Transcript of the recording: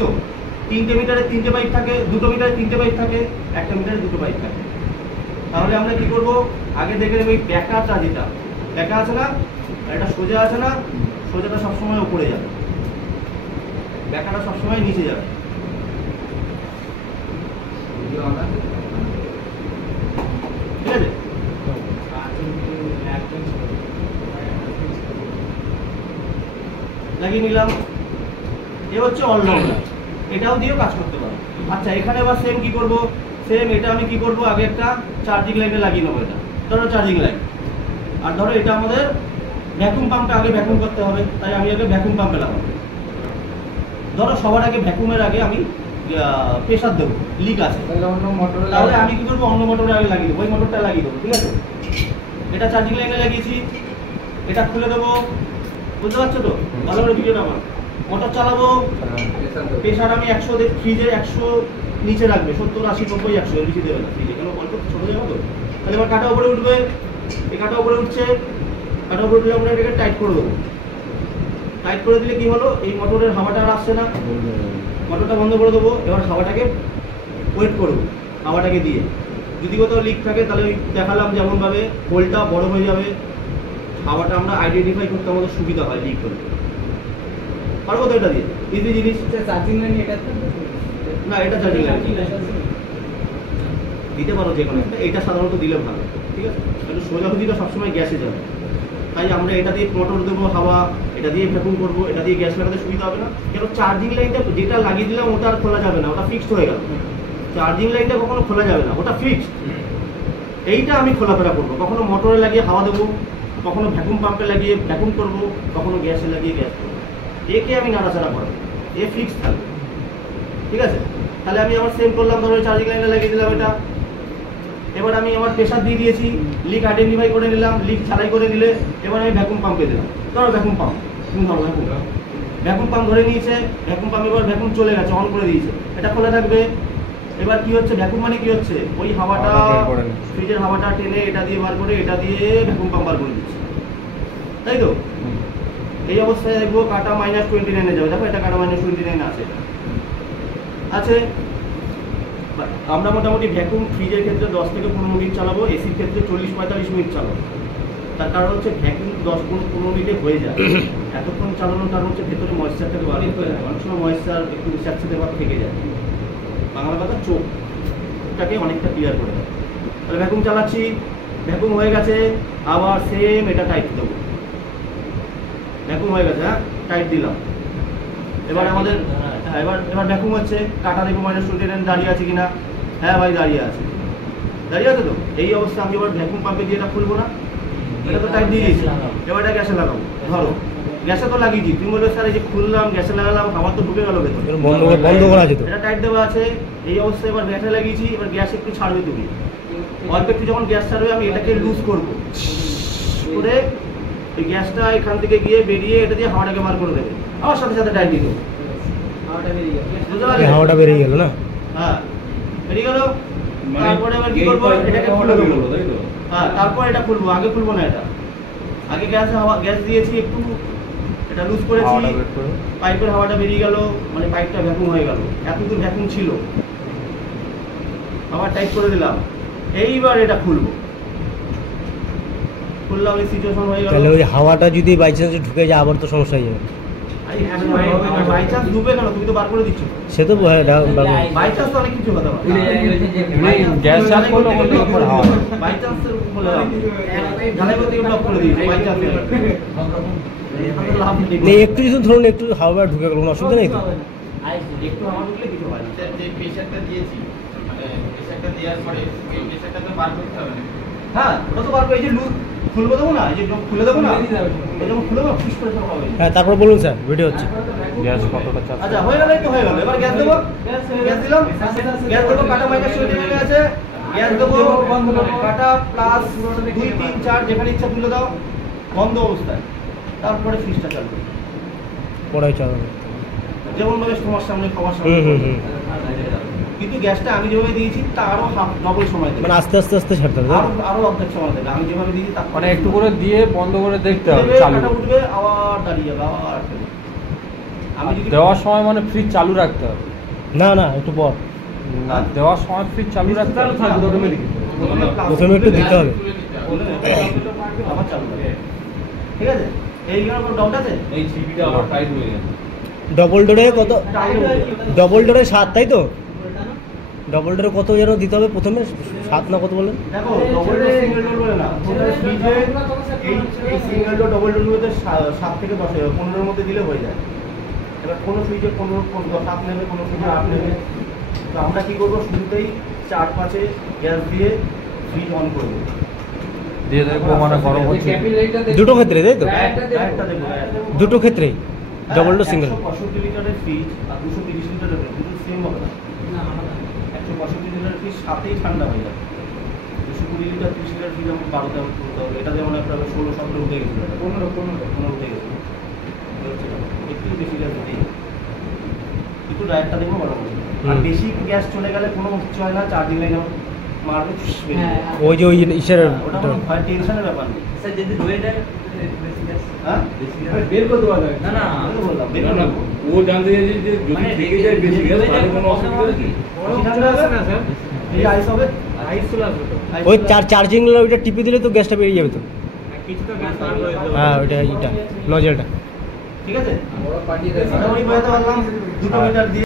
তো 3টে মিটারে 3টে পাইপ থাকে, 2টো মিটারে 3টে পাইপ থাকে, 1টা মিটারে 2টো পাইপ থাকে। তাহলে আমরা কি করব, আগে দেখে নেব এই ব্যাকাটা, যেটা ব্যাকা আছে না, এটা সোজা আছে না, সোজাটা সবসময় উপরে যাবে, ব্যাকাটা সবসময় নিচে যাবে। ঠিক আছে, লাগিয়ে নিলাম। এ হচ্ছে অলরাউন্ডার, এটাও দিয়েও কাজ করতে পারো। আচ্ছা, এখানে আবার সেম কি করব, সেম এটা আমি কি করব, আগে একটা চার্জিং লাইনে লাগিয়ে নেবো। এটা ধরো চার্জিং লাইন, আর ধরো এটা আমাদের ভ্যাকুম পাম্পটা আগে ভ্যাকুম করতে হবে, তাই আমি আগে ভ্যাকুম পাম্পে লাগাবো। ধরো সবার আগে ভ্যাকুমের আগে আমি প্রেশার দেবো, লিক আছে, তাহলে আমি কি করবো, অন্য মোটরে আগে লাগিয়ে দেবো, ওই মোটরটা লাগিয়ে দেবো। ঠিক আছে, এটা চার্জিং লাইনে লাগিয়েছি, এটা খুলে দেবো। বুঝতে পারছো তো? ভালো করে ভিডিওটা আমার মোটর চালাবো, প্রেশার আমি 100 ফ্রিজে 100 নিচে রাখবে, 70 80 90 100 নিচে দেবে না ফ্রিজে, কেন অল্প ছোট যাবে তো। তাহলে এবার কাটা উপরে উঠবে, এই কাটা উপরে উঠছে, কাটা উপরে উঠলে আমরা এটাকে টাইট করে দেবো। টাইট করে দিলে কি হলো, এই মোটরের হাওয়াটা আর আসছে না, মোটরটা বন্ধ করে দেবো। এবার হাওয়াটাকে ওয়েট করবো, হাওয়াটাকে দিয়ে যদি কোথাও লিক থাকে তাহলে ওই দেখালাম যেমনভাবে হোলটা বড় হয়ে যাবে, হাওয়াটা আমরা আইডেন্টিফাই করতে আমাদের সুবিধা হয় লিক হলে। পারবো তো এটা দিয়ে? ইজি জিনিস। চার্জিং লাইন এটা না, এটা চার্জিং লাইন দিতে পারো যে কোনো একটা, এটা সাধারণত দিলে ভালো। ঠিক আছে, কিন্তু সোজাসুজিটা সবসময় গ্যাসে যাবে, তাই আমরা এটা দিয়ে মোটর দেবো হাওয়া, এটা দিয়ে ভ্যাকুম করবো, এটা দিয়ে গ্যাস লাগাতে সুবিধা হবে না। কেন চার্জিং লাইনটা যেটা লাগিয়ে দিলাম ওটা আর খোলা যাবে না, ওটা ফিক্সড হয়ে গেল। চার্জিং লাইনটা কখনো খোলা যাবে না, ওটা ফিক্সড। এইটা আমি খোলাফেরা করবো, কখনো মোটরে লাগিয়ে হাওয়া দেবো, কখনো ভ্যাকুম পাম্পে লাগিয়ে ভ্যাকুম করবো, কখনো গ্যাসে লাগিয়ে গ্যাস করবো। একে আমি নাড়াচাড়া করবো, এ ফিক্সড থাকবে। ঠিক আছে, তাহলে আমি আবার সেম করলাম, ধরো চার্জিং লাইনে লাগিয়ে দিলাম এটা। এবার আমি আমার প্রেশার দিয়ে দিয়েছি, লিক আইডেন্টিফাই করে নিলাম, লিক ছাড়াই করে নিলে এবার আমি ভ্যাকুম পাম্পে দিলাম। ধরো ভ্যাকুম পাম্প, ভ্যাকুম পাম্প ধরে নিয়েছে, ভ্যাকুম পাম্প এবার ভ্যাকুম চলে গেছে, অন করে দিয়েছে, এটা খোলা থাকবে। এবার কি হচ্ছে, ভ্যাকুম মানে কি হচ্ছে, ওই হাওয়াটা ফ্রিজের হাওয়াটা টেনে এটা দিয়ে বার করে, এটা দিয়ে ভ্যাকুম পাম্প বার করে দিচ্ছে, তাই তো? এই অবস্থায় দেখবো কাটা -29 যাবে। দেখো এটা কাটা -29 আছে। আমরা মোটামুটি ভ্যাকুম ফ্রিজের ক্ষেত্রে 10 থেকে 15 মিনিট চালাবো, এসির ক্ষেত্রে 40-45 মিনিট চালাবো। তার কারণ হচ্ছে ভ্যাকুম 10-15 মিনিটে হয়ে যায়। এতক্ষণ চালানোর কারণ হচ্ছে ভেতরে ময়েশ্চারটাকে বার করতে হয়, অনেক সময় ময়েশ্চার একটু স্যাঁতসেঁতে ভাব থেকে যায়, বাংলা কথা চোখটাকে অনেকটা ক্লিয়ার করে দেয়। তাহলে ভ্যাকুম চালাচ্ছি, ভ্যাকুম হয়ে গেছে, আবার সেম এটা টাইট দেবো। ভ্যাকুম হয়ে গেছে, হ্যাঁ টাইট দিলাম। এবার আমাদের এবার ভ্যাকুম হচ্ছে, কাটা দেখবো -29 দাঁড়িয়ে আছে কিনা। হ্যাঁ ভাই দাঁড়িয়ে আছে, দাঁড়িয়ে আছে তো। এই অবস্থা আমি এবার ভ্যাকুম পাম্পে দিয়ে এটা খুলবো না, এটা তো টাইট দিয়ে দিয়েছি। এবার এটা গ্যাসে লাগাবো। ধরো গ্যাসে তো লাগিয়েছি, তুমি বলবে স্যার এই যে খুললাম গ্যাসে লাগালাম হাওয়া তো ঢুকে গেল ভেতরে, বন্ধ করা আছে তো, এটা টাইট দেওয়া আছে। এই অবস্থায় এবার গ্যাসে লাগিয়েছি, এবার গ্যাস একটু ছাড়বে, তুমি অল্প একটু যখন গ্যাস ছাড়বে আমি এটাকে লুজ করবো করে, এই গ্যাসটা এখান থেকে গিয়ে বেরিয়ে এটা দিয়ে হাওয়াটাকে বার করে দেবে, আমার সাথে সাথে টাইট দিয়ে দেবো, হাওয়াটা বেরিয়ে গেল না। হ্যাঁ বেরিয়ে গেল। তারপরে আবার কি করবো, এটাকে খুলে দেবো। হ্যাঁ তারপর এটা খুলবো, আগে খুলবো না। এটা আগে গ্যাস দিয়েছি, একটু এটা লুজ করেছি, পাইপের হাওয়াটা বেরিয়ে গেল, মানে পাইপটা ভ্যাকুম হয়ে গেল। এতদূর ভ্যাকুম ছিল, আবার টাইট করে দিলাম। এইবার এটা খুলবো, খুললাম, এই সিচুয়েশন হয়ে গেল। তাহলে ওই হাওয়াটা যদি বাই চান্স ঢুকে যায় আবার তো সমস্যা হয়ে যাবে। বাই চান্স ডুবে কেন, তুমি তো বার করে দিচ্ছ। সে তো বাই চান্স তো অনেক কিছু হতে পারে, গ্যাস চার্জ করলে বাই চান্স বলে ঢালাই করতে ব্লক করে দিয়েছে, বাই চান্স একটু যদি ধরুন একটু হাওয়া ঢুকে গেল, অসুবিধা নেই তো। একটু হাওয়া ঢুকলে কিছু হয় না। যে প্রেসারটা দিয়েছি, মানে প্রেসারটা দেওয়ার পরে এই প্রেসারটা তো বার করতে হবে না। হ্যাঁ ওটা তো বার করে, এই যে লুজ খুলবো দেবো না, এই যে খুলে দেবো না, এই যখন খুলে দেবো ফিক্স করে দেবো হবে। হ্যাঁ তারপর বলুন স্যার, ভিডিও হচ্ছে। গ্যাস কতটা চাপ? আচ্ছা হয়ে গেল, একটু হয়ে গেল। এবার গ্যাস দেবো, গ্যাস দিলাম, গ্যাস দেবো, কাটা -29 আছে, গ্যাস দেবো, কাটা +2 3 4 যেখানে ইচ্ছা তুলে দাও, বন্ধ অবস্থায়। তারপরে ফ্রিজটা চালু পড়াই চালাবে, যেমন ভাবে তোমার সামনে খাবার সামনে। কিন্তু গ্যাসটা আমি যেভাবে দিয়েছি তারও ডবল সময় দেবে, মানে আস্তে আস্তে আস্তে ছাড়তে হবে, আরো অর্ধেক সময় দেবে। আমি যেভাবে দিয়েছি তার মানে একটু করে দিয়ে বন্ধ করে দেখতে হবে, চালু উঠবে, আবার দাঁড়িয়ে যাবে, আবার আমি যদি দেওয়ার সময় মানে ফ্রিজ চালু রাখতে হবে। না না একটু পর দেওয়ার সময় ফ্রিজ চালু রাখতে হবে। প্রথমে একটু দিতে হবে। আবার চালু হবে। ঠিক আছে, এইগুলোর কোনো ডাউট আছে? এই ছিপিটা আবার টাইট হয়ে গেছে। ডবল ডোরে কত? ডবল ডোরে 7 তাই তো? ডবল ডোরে কত যেন দিতে হবে প্রথমে? 7 না কত বললেন? দেখো ডবল ডোর সিঙ্গেল ডোর বলে না, তোমাদের ফ্রিজে এই সিঙ্গেল ডোর ডবল ডোরগুলোতে 7 থেকে 10 হবে, 15-এর মধ্যে দিলে হয়ে যায়। এবার কোনো ফ্রিজে 7 নেবে, কোনো ফ্রিজে 8 নেবে। তো আমরা কি করবো, শুরুতেই 4-5-এ গ্যাস দিয়ে ফ্রিজ অন করবো। দিয়ে দেখবো মানে গরম হচ্ছে। দুটো ক্ষেত্রে তাই তো? ডাইরেক্টটা দেখবো, দুটো ক্ষেত্রেই ডবল ডোর সিঙ্গেল। 165 লিটারের ফ্রিজ আর 230 লিটারের ফ্রিজ দুটো সেম হবে না। 165 লিটারের ফ্রিজ সাথেই ঠান্ডা হয়ে যাবে। 220 লিটার 30 লিটার ফ্রিজ আমার 12তে তুলতে হবে। এটা যেমন একটা 16-17 উঠে গেছিল, 15 উঠে গেছিল। একটু বেশি গ্যাস দিই, একটু ডাইরেক্টটা দেখবো গরম হবে। আর বেশি গ্যাস চলে গেলে কোনো হচ্ছে হয় না, চার্জিং লাইন মারবে বেরিয়ে যাবে। ওই যে ওই ইসের ওটা কোনো ভয় টেনশনের ব্যাপার নেই। স্যার যদি রয়ে যায় হ্যাঁ বের করতে পারবে না। না আমি তো বললাম বের করে দেবো। ও জানতে চাইছে যে যদি মানে থেকে যায় বেশি গ্যাস তাহলে কোনো অসুবিধা নেই। ঠান্ডা আছে না স্যার? এই আইস হবে, আইস চলে আসবে তো। ওই চার্জিং ওইটা টিপে দিলে তো গ্যাসটা বেরিয়ে যাবে তো। কিছুটা গ্যাস আর রয়ে যাবে। হ্যাঁ ওইটা নজলটা। ঠিক আছে? বড় পার্টি মোটামুটি বোঝাতে পারলাম 2 মিটার দিয়ে